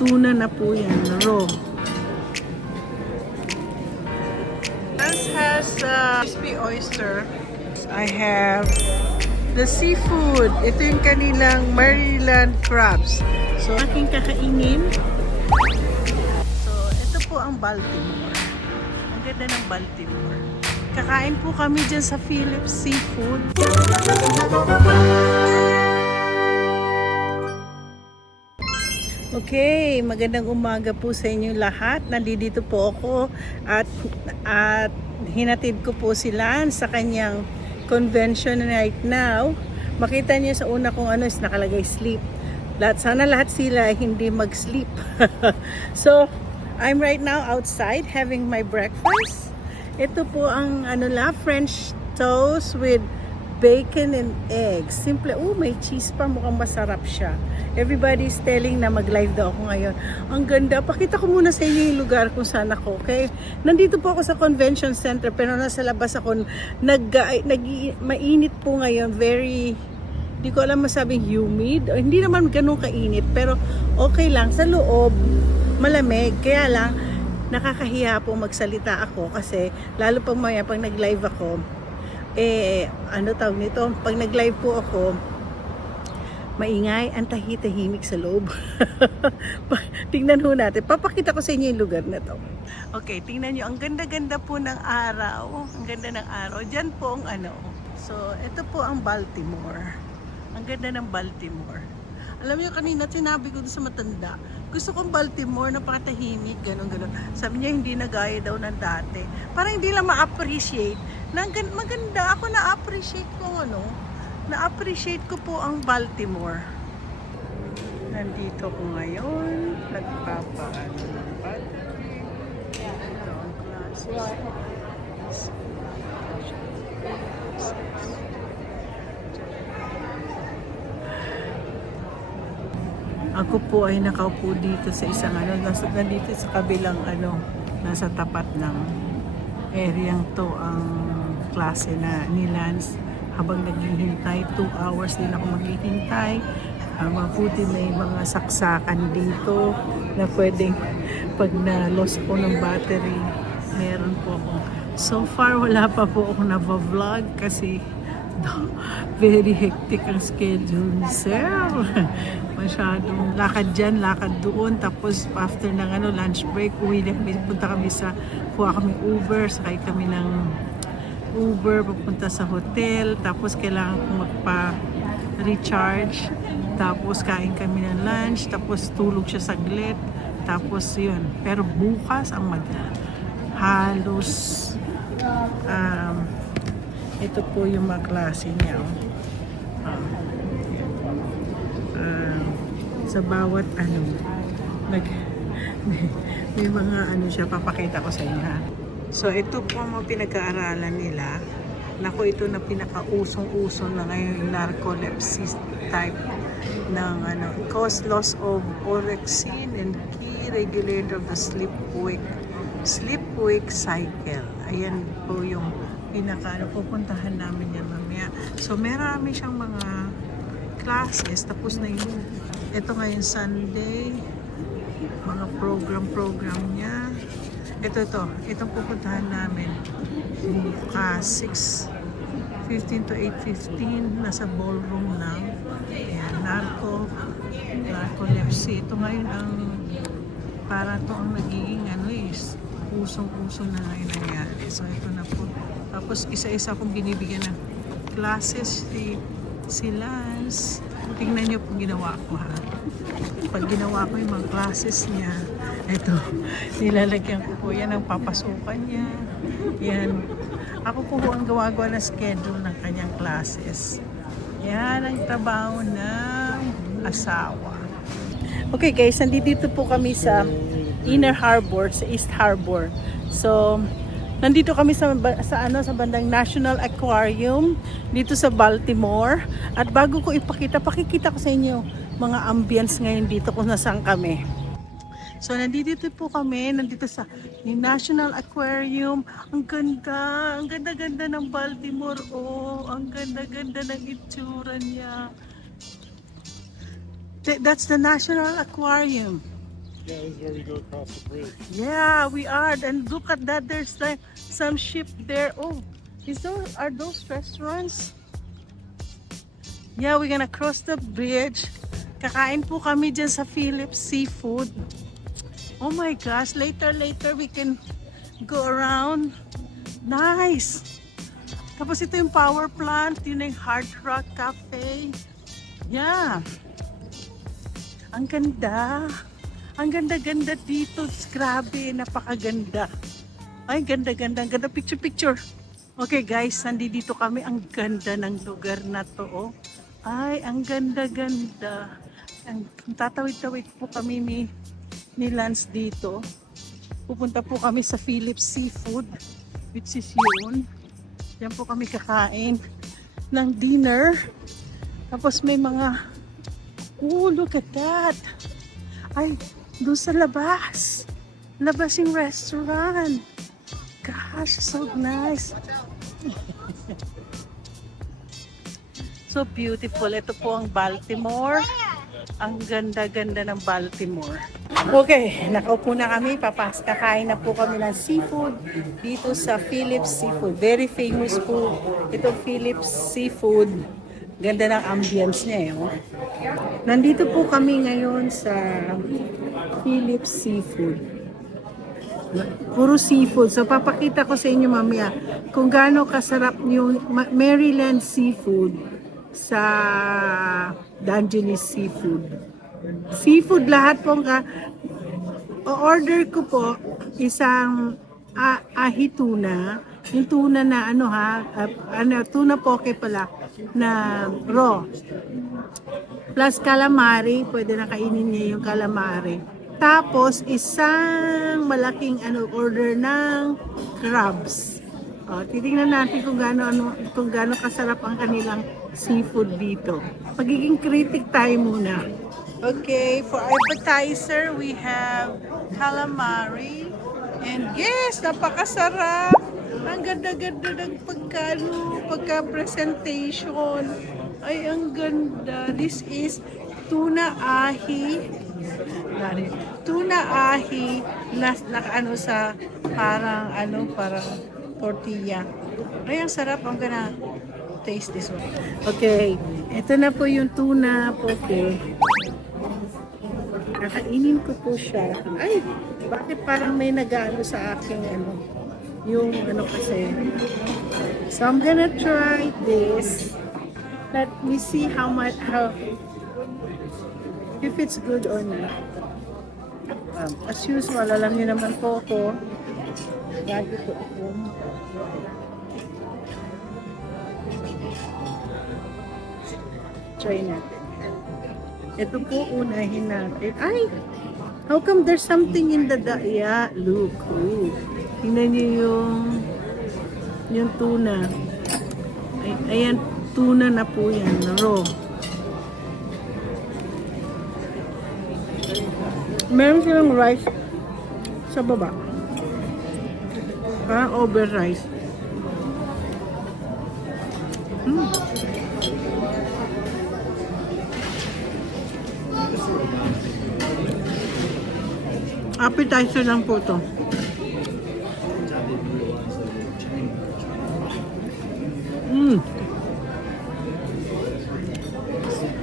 Tuna na po yan, raw. This has crispy oyster. I have the seafood. Ito yung kanilang Maryland crabs. So, aking kakainin. So, ito po ang Baltimore. Ang ganda ng Baltimore. Kakain po kami dyan sa Phillips Seafood. Okay, magandang umaga po sa inyo lahat. Nandito po ako at hinatid ko po sila sa kanyang convention right now. Makita niyo sa una kong is nakalagay sleep. Sana lahat sila hindi mag-sleep. So, I'm right now outside having my breakfast. Ito po ang French toast with bacon and eggs. Simple. May cheese pa. Mukhang masarap siya. Everybody's telling na mag-live daw ako ngayon. Ang ganda. Pakita ko muna sa inyo yung lugar kung saan ako. Okay? Nandito po ako sa convention center pero nasa labas ako. Mainit po ngayon. Very, di ko alam masabing humid. Hindi naman ganun kainit pero okay lang. Sa loob, malamig. Kaya lang, nakakahiya po magsalita ako kasi lalo pag nag-live ako, tawag nito? Pag nag-live po ako, maingay, ang tahimik sa loob. Tingnan ho natin. Papakita ko sa inyo yung lugar na to. Okay, tingnan nyo. Ang ganda-ganda po ng araw. Ang ganda ng araw. Diyan po ang So, ito po ang Baltimore. Ang ganda ng Baltimore. Alam niyo kanina, sinabi ko sa matanda, gusto kong Baltimore, napakatahimik, gano'n. Sabi niya, hindi na gaya daw ng dati. Parang hindi lang ma-appreciate. Maganda, ako na-appreciate ko, na-appreciate ko po ang Baltimore. Nandito ko ngayon, nagpapaano ng battery. Ito ang classes. Ako po ay nakaupo dito sa isang nandito sa kabilang nasa tapat ng areang to ang klase ni Lance. Habang naghihintay, 2 hours din ako maghihintay. Mabuti may mga saksakan dito na pwedeng pag na-loss ko ng battery, meron po ako. So far, wala pa po ako na-vlog kasi very hectic ang schedule ni Sir. Masyadong lakad dyan, lakad doon. Tapos after ng lunch break, punta kami kuha kami Uber, sakay kami ng Uber, papunta sa hotel. Tapos kailangan kong magpa-recharge. Tapos kain kami ng lunch. Tapos tulog siya saglit. Tapos yun. Pero bukas ang halos ito po yung mga klase niya. Sa bawat may mga siya, papakita ko sa inyo ha. So ito po ang pinag-aaralan nila. Naku, ito na pinaka-usong-uso na ngayon yung narcolepsy type ng cause loss of orexin and key regulator of the sleep-wake cycle. Ayan po yung pupuntahan namin yan mamaya. So marami siyang mga classes, tapos na yun. Ito ngayon Sunday, mga program niya. Itong pupuntahan namin bukas 6:15 to 8:15 nasa ballroom ng narcolepsy. Ito ngayon ang para to ang nagiging usong-usong na ngayon nangyari. So ito na po. Tapos isa-isa akong binibigyan ng classes si Lance. Tingnan niyo po ginawa ko ha. Pag ginawa ko yung mga classes niya, ito, nilalagyan ko po yan ang papasukan niya. Yan. Ako po ang gawa-gawa na schedule ng kanyang classes. Yan ang trabaho ng asawa. Okay guys, nandito po kami sa Inner Harbor, sa East Harbor. So, nandito kami sa bandang National Aquarium dito sa Baltimore. At bago ko pakikita ko sa inyo mga ambience ngayon dito kung nasaan kami. So nandito po kami, nandito sa National Aquarium. Ang ganda ng Baltimore. Ang ganda ng itsura niya. That's the National Aquarium. Yeah, this is where we go across the bridge. Yeah, we are. And look at that. There's like some ship there. Oh, are those restaurants? Yeah, we're gonna cross the bridge. Kakain po kami dyan sa Philips Seafood. Oh my gosh, later we can go around. Nice! Tapos ito yung power plant, yun yung Hard Rock Cafe. Yeah. Ang ganda. Ang ganda-ganda dito. Grabe, napakaganda. Ay, ganda-ganda. Ang ganda. Picture. Okay guys, nandito kami. Ang ganda ng lugar na to. Oh. Ay, ang ganda-ganda. Tatawid-tawid po kami ni Lance dito. Pupunta po kami sa Philips Seafood, which is yun. Yan po kami kakain ng dinner. Tapos may mga, oh, look at that. Ay, doon sa labas. Labas yung restaurant. Gosh, so nice. So beautiful. Ito po ang Baltimore. Ang ganda-ganda ng Baltimore. Okay, nakaupo na kami. Kakain na po kami ng seafood dito sa Philips Seafood. Very famous po itong Philips Seafood. Ganda ng ambience niya. Oh. Nandito po kami ngayon sa Philips Seafood. Puro seafood. So papakita ko sa inyo mamaya kung gaano kasarap yung Maryland Seafood sa Dungeness Seafood. Seafood lahat po order ko po isang ahi tuna, yung tuna na tuna poke pala na raw. Plus calamari, pwede na kainin niya yung calamari. Tapos isang malaking order ng crabs. Titingnan natin kung gaano kasarap ang kanilang seafood dito. Magiging critic tayo muna. Okay, for appetizer, we have calamari. And yes, napakasarap. Ang ganda-ganda ng pagka-presentation. Ay, ang ganda. This is tuna ahi. Tuna ahi na sa parang tortilla. Ay, ang sarap. Ang gana taste this one. Okay, ito na po yung tuna poke. Kakainin ko po siya. Ay, bakit parang may nag-ano sa aking yung kasi. So I'm gonna try this. Let me see how if it's good or not. As usual, alam niyo naman po ako. Lagi po ako. Try natin. Ito po, unahin natin. Ay! How come there's something in the yeah, look. Ooh. Tingnan niyo yung tuna. Ay, ayan, tuna na po yan, raw. Meron silang rice sa baba. Over rice. Appetizer lang po ito.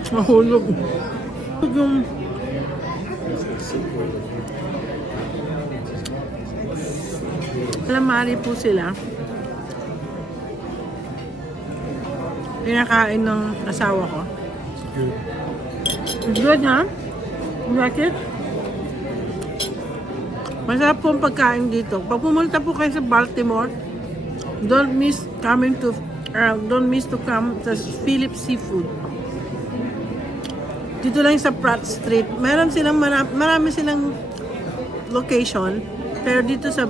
Mahulog. Yung calamari po sila. Pinakain ng asawa ko. It's good, ha? You like it? Masarap po ang pagkain dito. Pag pumunta po kayo sa Baltimore, don't miss to come sa Philips Seafood. Dito lang sa Pratt Street. Marami silang location, pero dito sa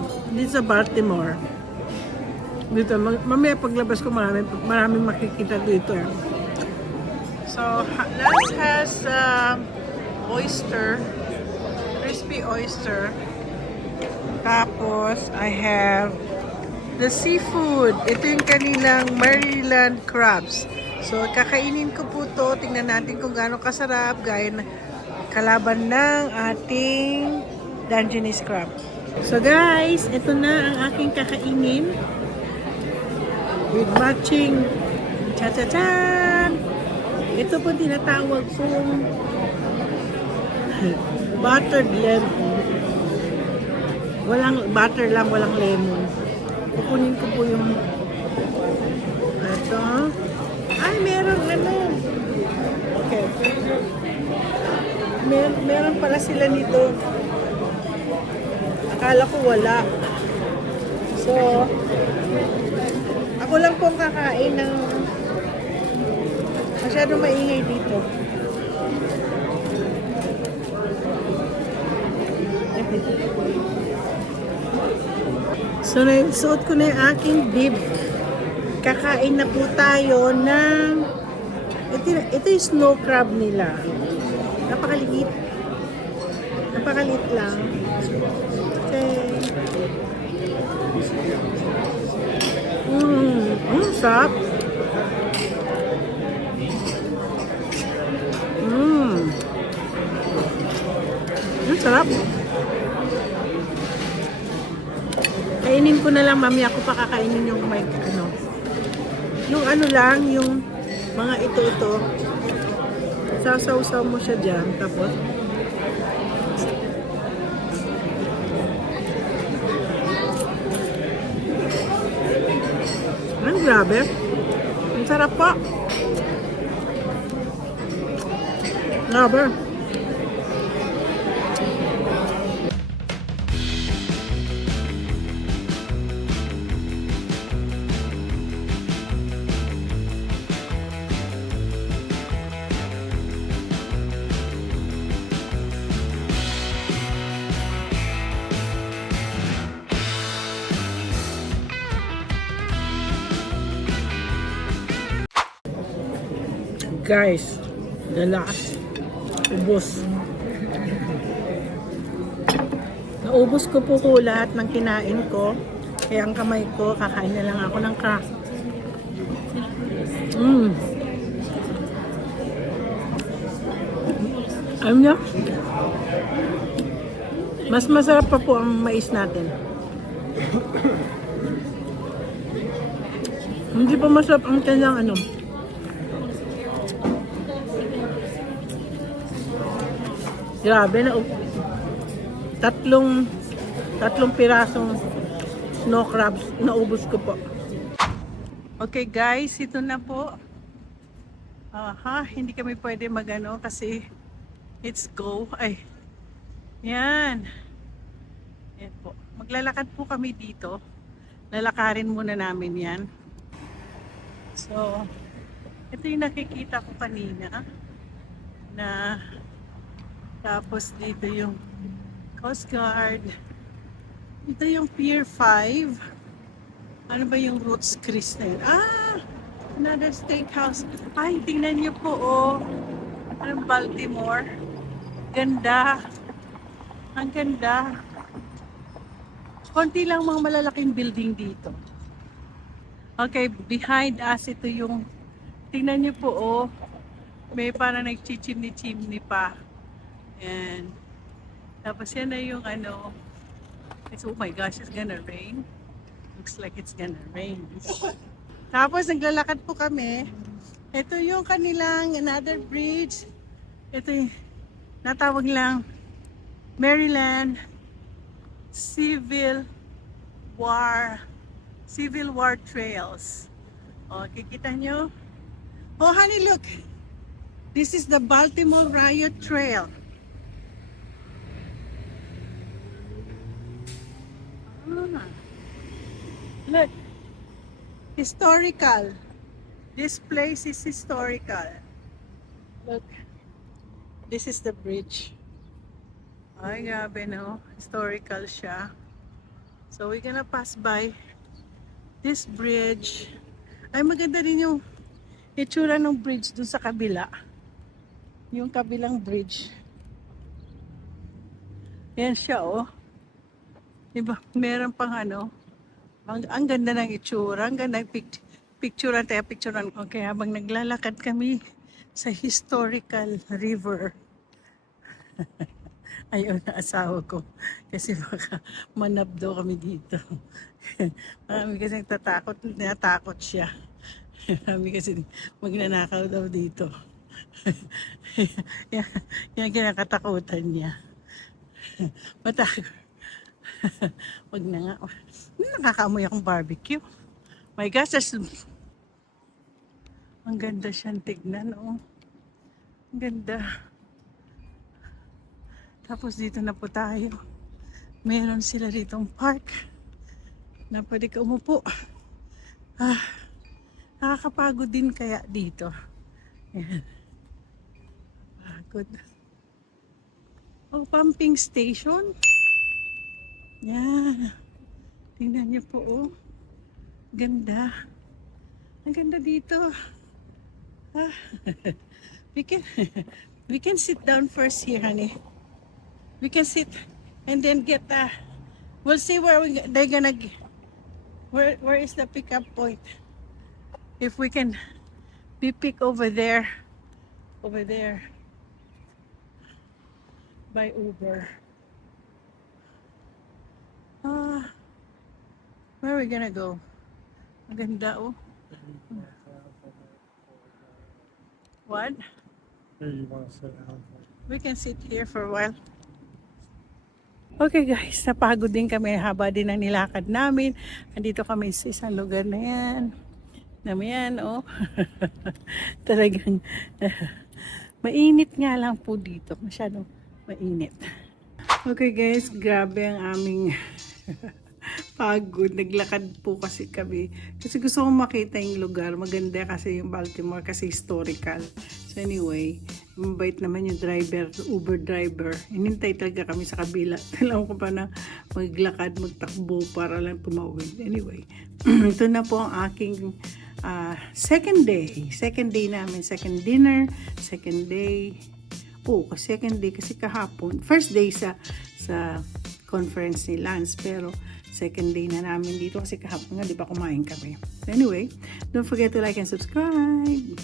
Baltimore. Dito mamaya paglabas ko maraming makikita dito. So, Lance has oyster, crispy oyster. Tapos, I have the seafood. Ito yung kanilang Maryland crabs. So, kakainin ko po to. Tingnan natin kung gaano kasarap. Gaya na kalaban ng ating Dungeness crab. So guys, ito na ang aking kakainin. With matching cha-cha-chan! Ito po tinatawag kong buttered lemon. Walang butter lang, walang lemon. Kukunin ko po yung ito. Ay, meron ano. Okay. Meron pala sila nito. Akala ko wala. So, ako lang pong kakain ng masyadong maingay dito. So, suot ko na yung aking bib. Kakain na po tayo ng ito yung snow crab nila. Napakaliit. Napakaliit lang. Okay. Sarap. Sarap. Kainin ko na lang, mami. Ako pa kakainin yung may ano. Yung ano lang, yung mga ito. Sasaw-saw mo siya dyan. Tapos, ang grabe. Ang sarap po. Grabe. Guys, the last ubos. Naubos ko po lahat ng kinain ko. Kaya ang kamay ko, kakain na lang ako ng crack. Alam niyo, mas masarap pa po ang mais natin. Hindi pa masarap ang kanyang ano. Grabe na tatlong pirasong snow crabs naubos ko po. Okay guys, ito na po. Hindi kami pwede magano kasi it's go. Ay. Yan. Yan po. Maglalakad po kami dito. Lalakarin muna namin yan. So, ito yung nakikita ko kanina na tapos dito yung Coast Guard. Ito yung Pier 5. Ano ba yung Roots Chris na yun? Another steakhouse. Ay, tingnan niyo po, oh. Anong Baltimore? Ganda. Ang ganda. Konti lang mga malalaking building dito. Okay, behind us, ito yung, tingnan niyo po, oh. May parang nagchichimni-chimni pa. Yan. Tapos yan na yung ano. Oh my gosh, it's gonna rain. Looks like it's gonna rain. Tapos naglalakad po kami. Ito yung kanilang another bridge. Ito yung natawag lang Maryland Civil War Trails. O, kikita nyo? Oh honey, look! This is the Baltimore Riot Trail. Look, historical. This place is historical. Look, this is the bridge. Ay, grabe no. Historical siya. So we're gonna pass by this bridge. Ay, maganda rin yung itsura ng bridge dun sa kabila. Yung kabilang bridge. Yan siya, oh. Diba? Meron pang ano. Ang ganda ng itsura. Ang ganda ng picturean. Okay, habang naglalakad kami sa historical river. Ayaw na asawa ko. Kasi baka manab daw kami dito. Marami kasi natakot siya. Marami kasi magnanakaw daw dito. yan, yan kinakatakutan niya. Matakot. Wag na nga. Nakakaamoy akong barbecue. My gosh, ang ganda siyang tignan, oh. Ang ganda. Tapos dito na po tayo. Meron sila ditong park na pwede ka umupo. Ah, nakakapagod din kaya dito. Ayan. Pagod. Oh, pumping station. Yan. Tingnan niyo po, oh. Ganda. Ang ganda dito. Ah. we can we can sit down first here, honey. We can sit and then get we'll see where they're gonna where is the pickup point. If we can be pick over there by Uber. Where are we gonna go? Ang ganda, oh. What? Here you want to sit down. We can sit here for a while. Okay guys, napagod din kami. Haba din ang nilakad namin. Andito kami sa isang lugar na yan. Oh. Talagang mainit nga lang po dito. Masyadong mainit. Okay guys, grabe ang aming pagod. Naglakad po kasi kami. Kasi gusto kong makita yung lugar. Maganda kasi yung Baltimore kasi historical. So anyway, mabait naman yung driver, Uber driver. Inintay talaga kami sa kabila. Alam ko pa na maglakad, magtakbo para lang tumawid. Anyway, ito na po ang aking second day. Second day namin. Second dinner. Second day. Second day kasi kahapon. First day sa conference ni Lance. Pero second day na namin dito kasi kahapon nga, di ba kumain kami. So anyway, don't forget to like and subscribe.